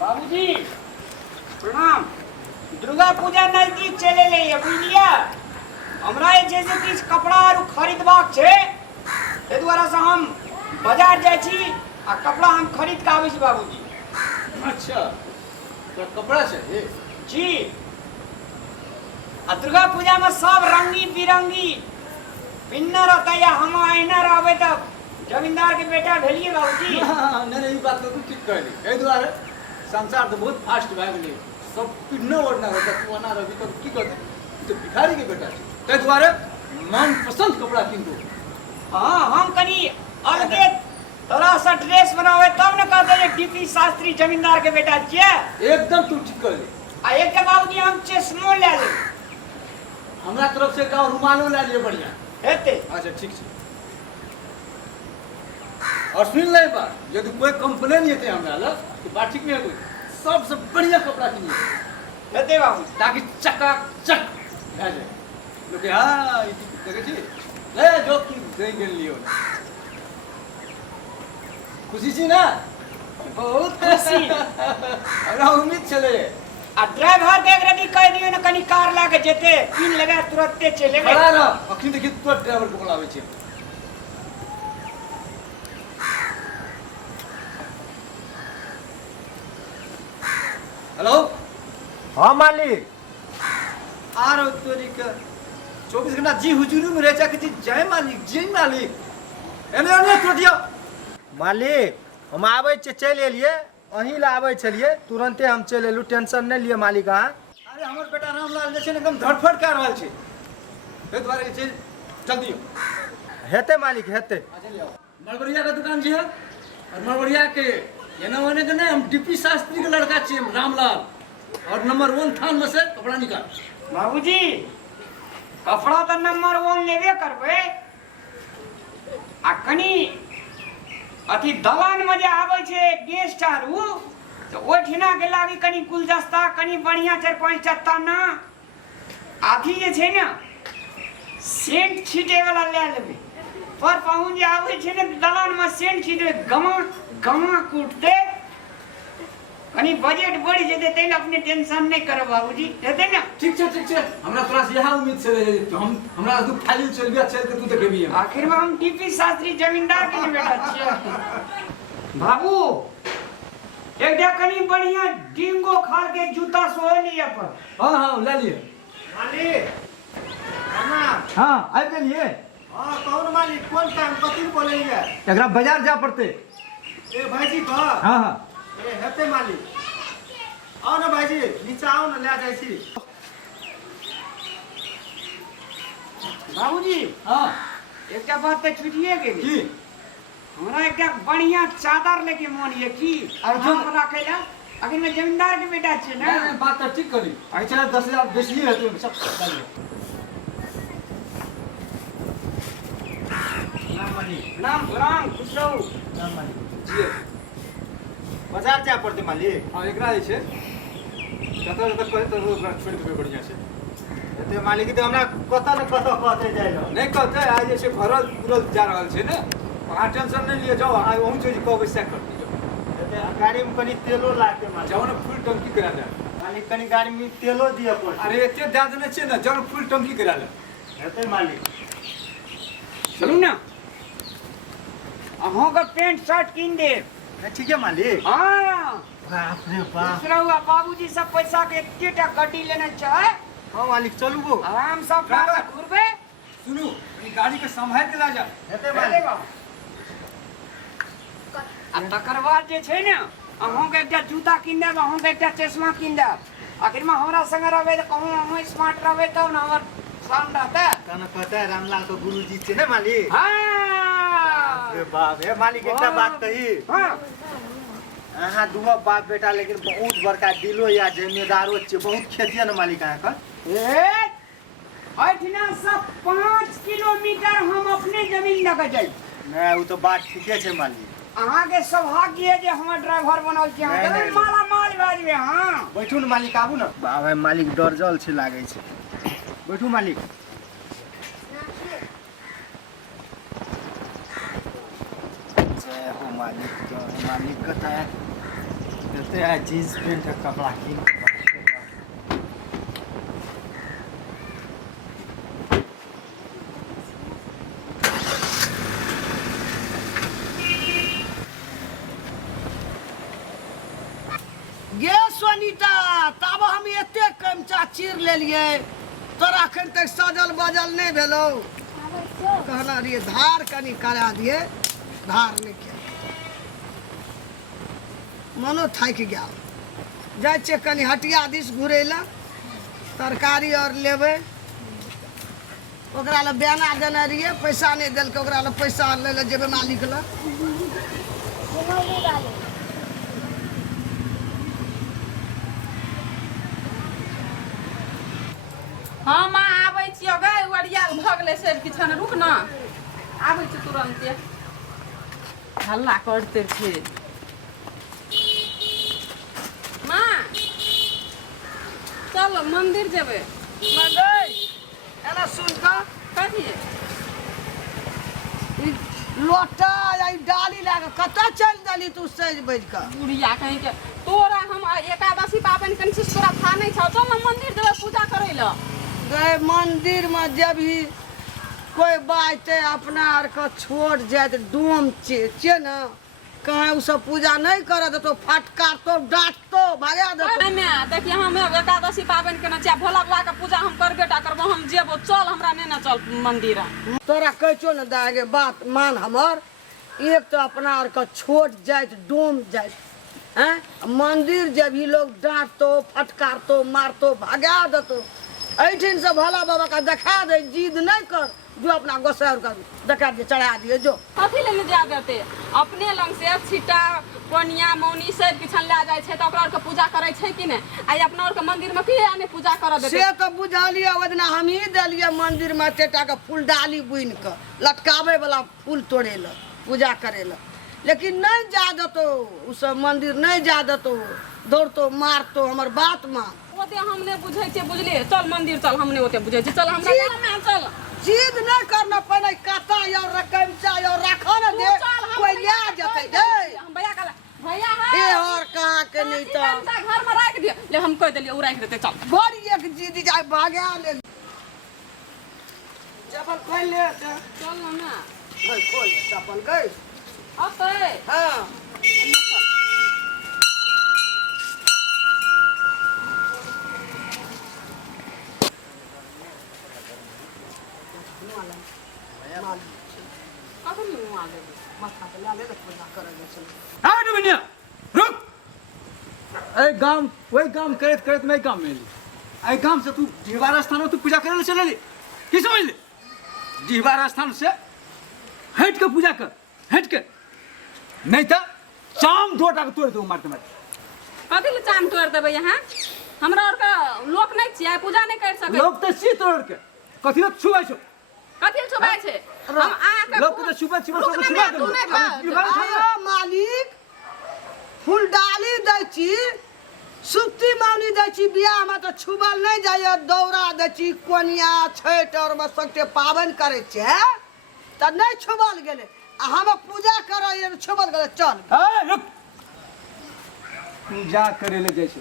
बाबूजी प्रणाम। दुर्गा पूजा नजदीक चले ले बुझलिया। हमरा जे छै किछु कपड़ा आर खरीदबाक छै, ताहि दुआरे से हम बाजार जाइ छी आ कपड़ा हम खरीद के आबै छी बाबूजी। अच्छा, तो कपड़ा चाहिए जी। आ दुर्गा पूजा में सब रंगी बिरंगी पिन्ना रहता है, हम अहिना रहबै तब जमींदार के बेटा भेलिए बाबूजी। नहीं, ई बात तो तू ठीक कहली। एहि दुआरे संसार तो बहुत फास्ट भए गेलै, सब पिन्नो ओढ़ना रहता, तू ओना रहबी तो की करतै? तो भिखारी के बेटा छै, ताहि दुआरे मन पसंद कपड़ा किन दो। हाँ, हम कनी अलगे तरह से ड्रेस बनावे तब न कहते हैं डीपी शास्त्री जमींदार के बेटा छियै। एकदम तू ठीक कहली। आ एक के बाबूजी हम चश्मो ले ले, हमरा तरफ से एकटा रुमालो ले लिए बढ़िया हेते। अच्छा ठीक छै। और सुन ले बात, यदि कोई कंप्लेन येते हमरा लग तो बात ठीक नहीं है। कोई सबसे बढ़िया कपड़ा किनिए हेते बाबू, ताकि चकाचक भए जाए। लोग हाँ ई देखे छी ले जो कि दे गेल लियो। खुशी छी ना? बहुत खुशी। हमरा उम्मीद छले। आ ड्राइवर देख रेडी कह दियो न कनी कार लाके जेते, पिन लगा तुरंते चले गए। खड़ा रह, अखनी देखि तो ड्राइवर को बुलावे छी। हेलो, हाँ मालिक। आ रहो तोरी के 24 घंटा जी हुजूरी में रह जा के जय मालिक जय मालिक। एने एने तो दियो मालिक हम आबै छियै, चलि एलियै, अहीं ला आबै छलियै, तुरंते हम चलि एलू, टेंशन नहीं लियो मालिक अहाँ। अरे हमर बेटा रामलाल जे छै ने एकदम धड़फड़ कर रहल छै, ए दुआरे जे छै जल्दी हेते मालिक हेते। आ चल आओ। मरबड़िया का दुकान जी है, और मरबड़िया के एना ओने के नहीं, हम डीपी शास्त्री के लड़का छियै रामलाल, और नंबर 1 थान में से कपड़ा निकाल। बाबूजी कपड़ा तो नंबर 1 लेबे करबे, आ कनी अथी दलान में जे आबै छै गेस्ट आर उ तो ओठिना के लागी कनी गुलदस्ता, कनी बढ़िया 4-5 चत्ता ना आथी जे छै ना सेंट छीटे वाला ले लेबे। पर पाहुन जे आबै छै ने दलान में सेंट छीटे गमा गमा कूटते, कनी बजट बढ़ जेते, तैन अपने टेंशन नहीं करो बाबूजी, हेते ना? ठीक छै, हमरा तोरा से यह उम्मीद छले जे हम हमरा दू खाली चल गया, चल के तू देखेबी। आखिर में हम डीपी शास्त्री जमींदार के ने बेटा छियै। बाबू एक दे कनी बढ़िया डिंगो खाल के जूता सोए लिए पर। हाँ ले लिए मालिक प्रणाम। हाँ आ गेलिए। हाँ कौन मालिक, कौन काम कथी बोलैया? एकरा बाजार जा पड़ते। ए भाईजी का? हाँ ए हेते मालिक, आओ ना भाईजी, नीचे आओ ना, ले जाइ छी। बाबूजी हाँ एक बात तो छुटिए गेली। की हमरा एक बढ़िया चादर लेके मन ये की और जो रखे ला, आखिर में जमींदार के बेटा छियै ना। नहीं, बात तो ठीक करी। अच्छा 10,000 बेच लिए तो सब डाल दे। प्रणाम मालिक। प्रणाम खुश रहू। प्रणाम मालिक। जी बाजार जा पड़ते मालिक। हाँ एकरा जे छै कतऽ कतऽ कहै तऽ ओकरा छोड़ि देबै बढ़िया से। हेते मालिक तो हमरा कतऽ न कतऽ कहते जाय लो। नहीं कहते आज जे छै भरल पूरल जा रहल छै ने, अहाँ टेंशन नहीं लिए जाओ, आ वहीं से कहबै से कर दियो। हेते गाड़ी में कनी तेलो लागते मालिक। जाओ ना फुल टंकी करा दे। मालिक कनी गाड़ी में तेलो दिया पड़ते। अरे एते दे देने छै ना, जाओ फुल टंकी करा ले। हेते मालिक। सुनू ना, अहों का पैंट शर्ट कीन दे। ठीक है मालिक। हाँ बाप रे बाप। खुश रहू। बाबूजी सब पैसा के एकेटा गड्डी लेना चाहे, हाँ मालिक चलू वो। आराम से घूरबे। सुनू ई गाड़ी के संभाल के ला जा। हेते मालिक। आ तकर बाद जे छै ने अहों के एकटा जूता कीन देब, अहों के एकटा चश्मा कीन देब। आखिर में हमरा संग रहबे त कहूं हम स्मार्ट रहबे तब ना हमर शान रहते। कहना कहता है रामलाल को गुरुजी से ना मालिक। हाँ अरे बाप रे मालिक, एकटा बात कही। हाँ अहाँ दुगो बाप बेटा लेकिन बहुत बड़का दिलो या जिम्मेदारो छे, बहुत खेतिया न मालिक अहाँ का। ऐठिना से 5 किलोमीटर हम अपने जमीन लग जाई। नहीं वो तो बात ठीके छे मालिक। अहाँ के सौभाग्य है जे हमर ड्राइवर बनल छी। अहाँ नहीं, के माला माल बाजबे। हाँ बैठू न मालिक, आबू न। बाबा मालिक डर जल छे लागे छे। बैठू मालिक। जय हो मालिक, जय मालिक। कहता है तेरा जीन्स पेंट का कपड़ा की गे सोनीता तब हम एते कमचा चीर लेलिए तोरा अखन तक सजल बजल नहीं भेलो कहना रहिए धार कनी करा दिए धार नहीं किया मनो थाकि गेल जाइ छियै कनी हटिया दिस घुरै लए तरकारी और लेबै ओकरा लए बेना देने रहिए पैसा नहीं देलकै ओकरा लए पैसा लै लए जेबै मालिक लए हाँ माँ आबै छियौ गै ओरिया भऽ गेलै सेब किछन रुक न आबै छी तुरन्ते हल्ला करते छै माँ चल मंदिर जेबै गई एना सुन कऽ कथी ई लोटा या ई डाली लए कऽ कतऽ चलि देली तू सज बज कऽ बुढ़िया कहीं के तोरा हम एकादशी पाबनि कनि चीज तोरा था नहीं छौ चल न मंदिर जेबै पूजा करै लए गए मंदिर में जब ही कोई बात अपना आर के छोड़ जाए डोम छियै न कहीं उ सब पूजा नहीं करे देतो फटकारतो डांटतो भगा देतो में देखिए हम एकादशी पाबनि केना छै भोला बाबा के पूजा हम करबे टा करबो हम जेबो चल हमरा नहीं न चल मंदिर तोरा कहचो न दागे बात मान हमर एक तो अपना आर के छोड़ जाए डोम जाए हैं मंदिर जब ही लोग डांटतो फटकारतो मारतो भगा देतो ऐठिन से भोला बाबा का देखा दे जिद नहीं कर जो अपना गोसाउर का देखा दे चढ़ा दिए जो कथी ले जा देते अपने लंग से छिटा कोनिया मौनी सब किछन ले जाय छै त ओकरा और के पूजा करे छै कि नहीं आई अपना और के मंदिर में की आने पूजा कर देते से तो बुझलिए ओदिना हम ही देलिए मंदिर में टेटा के फूल डाली बुन के लटकावे वाला फूल तोड़े ल पूजा करे ल लेकिन नहीं जा देतो उ सब मंदिर नहीं जा देतो दौड़तो मारतो हमर बात मान ओते हम नहीं बुझै छै बुझलिए चल मंदिर चल हम नहीं ओते बुझै छै चल हमरा में चल जिद नहीं करना पड़े काटा या रकमचा या रखा न दे कोई ले जते दे हम भैया का भैया ए और कहा के नहीं तो घर में राख दिए ले हम कह देलिए उ राख देते चल बड़ी एक जिद जाए भागा ले चपल खोल ले चल ना गई खोल चपल गई अते हां हाँ डुमिनिया रुक अरे गांव वही काम करत करत मैं काम में आई गांव से तू दीवार स्थान तू पूजा करे चले ले की समझ ले दीवार स्थान से हट के पूजा कर हट के नहीं तो चाम धोटा के तोड़ दो मारते मारते कथी ले चाम तोड़ देबै यहाँ हमरा और का लोक नहीं छियै पूजा नहीं कर सकै लोग तो सी तोड़ के कथी ले छुआ छो कथी छुबै छै हम आ के लोग तो छुपा छुपा सब छुपा तू नहीं कर अरे मालिक फूल डाली दै छी सुप्ती मौनी दै छी बियाह में तो छुबल नहीं जाइए दौरा दै छी कोनिया छठ और में सबके पाबन करे छै त नहीं छुबल गेले आ हम पूजा करे छुबल गेले चल ए रुक पूजा करे ले जैसे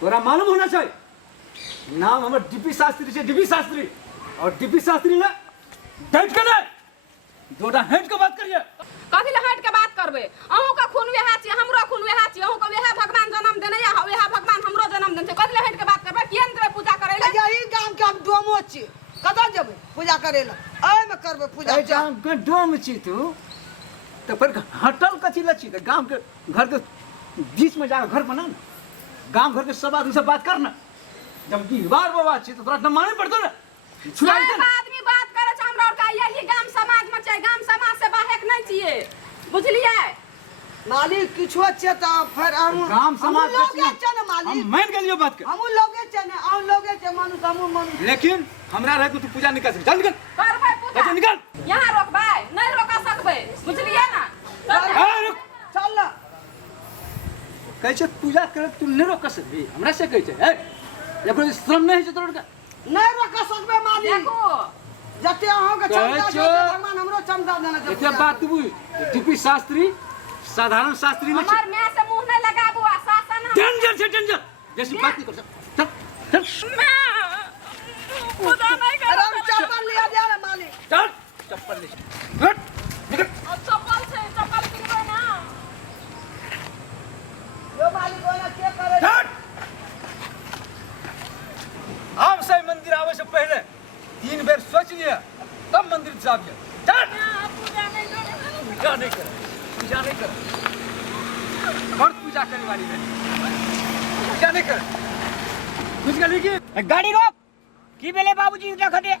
तोरा मालूम होना चाहिए नाम हमर डीपी शास्त्री से डीपी शास्त्री और डीपी शास्त्री ने बैठ के ले दोटा हट के बात करिए कथी ले हट के बात करबै अहूं का खून वेहा छी हमरो खून वेहा छी अहूं का वेहा भगवान जन्म देने या वेहा भगवान हमरो जन्म देने छै कथी ले हट के बात करबै कियन देबै पूजा करे ले यही गांव के हम डोमो छी कतऽ जेबै पूजा करे ले एहि में करबै पूजा ए जान के डोम छी तू तो पर हटल कथी लची तो गांव के घर के बीच में जाकर घर बना ना गांव घर के सब आदमी से बात करना जब दीवार बाबा छी तो तोरा न माने पड़तो ना छुड़ाई सब आदमी बात करे छै हमरा और का यही गाम समाज में छै गाम समाज से बाहर नहीं छिए बुझलिए मालिक किछो छै त फिर हम गाम समाज लोगे छै न मालिक हम मान गेलियो बात के हम लोगे छै न हम लोगे छै मनुष्य हम मनुष्य लेकिन हमरा रह के तू पूजा नहीं कर सकता चल निकल करबै पूजा अच्छा निकल यहाँ रोकबै नहीं रोका सकबै बुझलिए ना चल ए रुक चल ना कहै छै पूजा करे तू नहीं रोक सकबी हमरा से कहै छै ए ये कोई श्रम नहीं है तोड़ का नहीं रोक सकबे मालिक देखो जते अहाँ के कहै क्षमता छै छै भगवान हमरो क्षमता देना छै एते बात तू डीपी शास्त्री साधारण शास्त्री में हमार मैं से मुंह नहीं लगाबू आ डेंजर से डेंजर जैसी बात नहीं कर सकता। चल चल पूजा नहीं अरे हम करो चप्पल लिया जा रहे मालिक। चल चप्पल ले हट निकल। अब चप्पल किनबे ना यो मालिक बोला क्या करे? हट आम से मंदिर आवे से पहले 3 बेर सोच लिया तब मंदिर जाबिए। चल पूजा नहीं करो पूजा नहीं कर पूजा नहीं कर कौन पूजा करने वाली है पूजा नहीं कर कुछ गली की गाड़ी रोक की बेले बाबूजी रख दे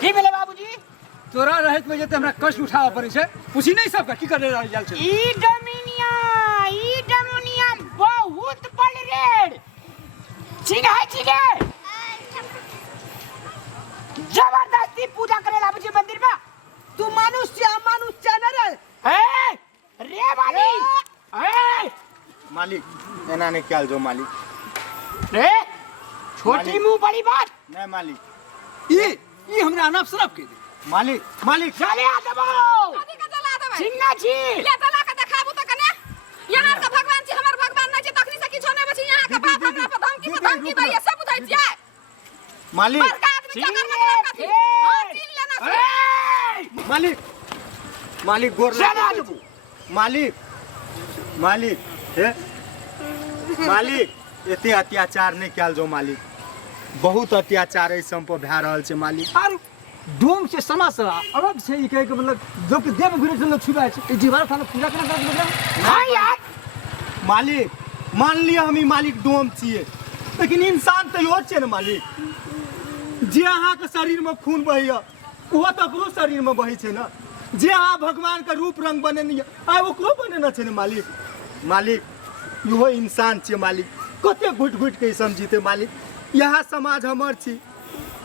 की बेले बाबूजी तोरा रहत में जते हमरा कष्ट उठावा पड़े छै पूछी नहीं सबका की करे रहल जाल छै। ई डोमिनिया बहुत बड़ रेड चिन्ह छिके जबरदस्ती पूजा करे ला बुझी मंदिर में तू मनुष्य अमानुष्य न रे। रे वाली मालिक एना नहीं क्या जो मालिक रे छोटी मालिक। मुंह बड़ी बात नहीं मालिक ये हमरा अनाप शराब के दे मालिक मालिक चले आ दबो कथी के जला देबै चिन्ना छी ले जला के देखाबू त कने यहाँ के भगवान छी हमर भगवान नहीं छी तखनी से किछो नहीं बची यहाँ के बाप हमरा पे धमकी दैए सब बुझाइ छियै मालिक बड़का आदमी जकर मतलब कथी हां चिन लेना छै मालिक मालिक गोर चला लगे दबो मालिक मालिक हे मालिक एते अत्याचार नहीं कैल जो मालिक बहुत अत्याचार ऐ सब पर भए रहल छै मालिक। और डोम से समासरा अरब से ई कहे के मतलब जो कि देव घुरे से लोग छुबाय छै ई जीवन थाने पूजा करना मतलब हां यार मालिक मान लिया हम ई मालिक डोम छियै लेकिन इंसान तो यो छै ने मालिक जे अहाँ के शरीर में खून बहैया ओहो तो ओकरो शरीर में बहै छै ना जे अहाँ भगवान के रूप रंग बनेने आइ ओकरो बनेना छै ने मालिक। मालिक इहो इंसान छै मालिक कते घुट घुट के समझिते मालिक यह समाज हमर छी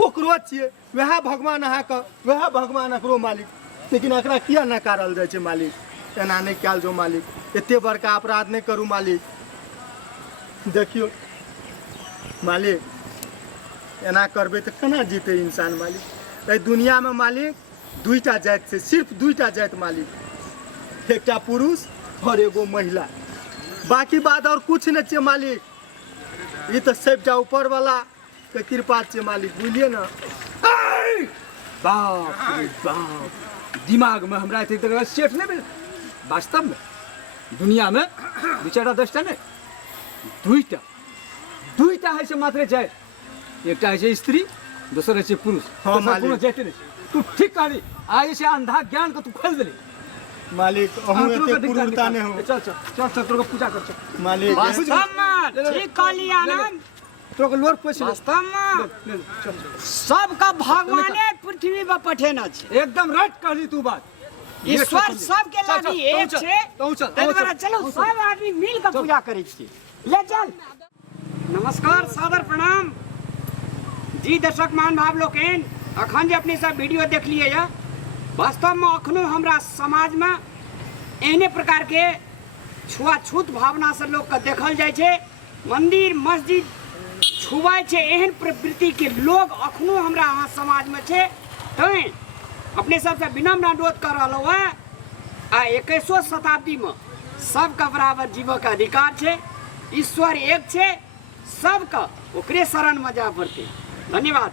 ओकरो छियै वह भगवान अहाँके वह भगवान एकरो मालिक लेकिन एकरा किया नकारल जाइ छै मालिक एना नहीं कैल जो मालिक एते बड़का अपराध नहीं करू मालिक। देखियो मालिक एना करबे तो केना जीते इंसान मालिक ए दुनिया में मालिक दुईटा जात छै सिर्फ दुईटा जात मालिक एकटा पुरुष और एगो महिला बाकी बात और कुछ नहीं छै मालिक ये तो सबटा ऊपर वाला के कृपा छै मालिक बुझलिए ना। बाप रे बाप दिमाग में हमरा एते तरह सेट नहीं मिल वास्तव में दुनिया में बेचारा 10टा नहीं दुईटा है से मात्र जाए एकटा है से स्त्री दूसरा है से पुरुष हाँ, दोसर मालिक। कोनो जाते नहीं तू ठीक कहली आज से अंधा ज्ञान को तू खोल देली मालिक अहूँ एते क्रूरता नहीं हो चल चल चल चल तोरा पूजा कर चल मालिक सम्मान ठीक कहली आनंद तोरा लोर पोछ ले वास्तव में ले, चल चल सबका भगवाने पृथ्वी पर पठेना छै एकदम राइट कहली तू बात ईश्वर सबके लागी एक छै ताहि दुआरे चलो सब आदमी मिल के पूजा करै छी ले चल। नमस्कार सादर प्रणाम जी दर्शक मान भाव लोकन अखन जे अपने सब वीडियो देख लिए यऽ वास्तव में अखनो हमरा समाज में एहने प्रकार के छुआछूत भावना से लोग के देखल जाय छै मंदिर मस्जिद छुआय छै एहन प्रवृत्ति के लोग अखनो हमरा अहाँ समाज में छै तैं अपने सबसे विनम्र अनुरोध कर रहा है आ 21वीं शताब्दी में सबका बराबर जीवो के अधिकार छै ईश्वर एक छै सबका ओकरे शरण में जा पड़ते। धन्यवाद।